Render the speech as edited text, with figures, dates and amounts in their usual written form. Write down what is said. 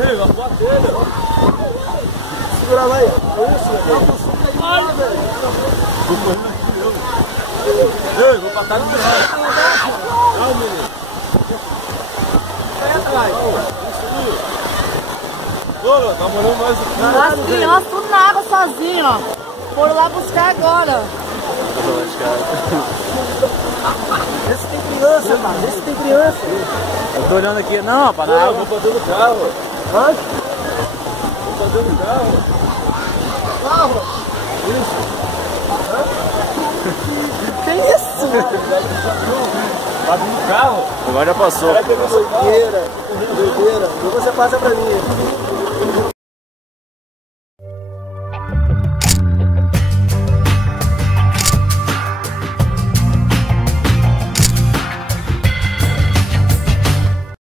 Ei, vai pra telha. Segura lá aí. Ai, velho. Ei, vou passar no final. Não, menino. Ô, tá molhando mais o cara. As crianças tudo na água sozinho, ó. Foram lá buscar agora. Esse tem criança, mano. Esse tem criança. Eu tô olhando aqui. Não, rapaz, na água. Vou fazer no carro. Hã? Vou fazer no carro. Carro? Isso. Que isso? Tá no carro. Agora já passou. Doideira. Doideira. Depois você passa pra mim.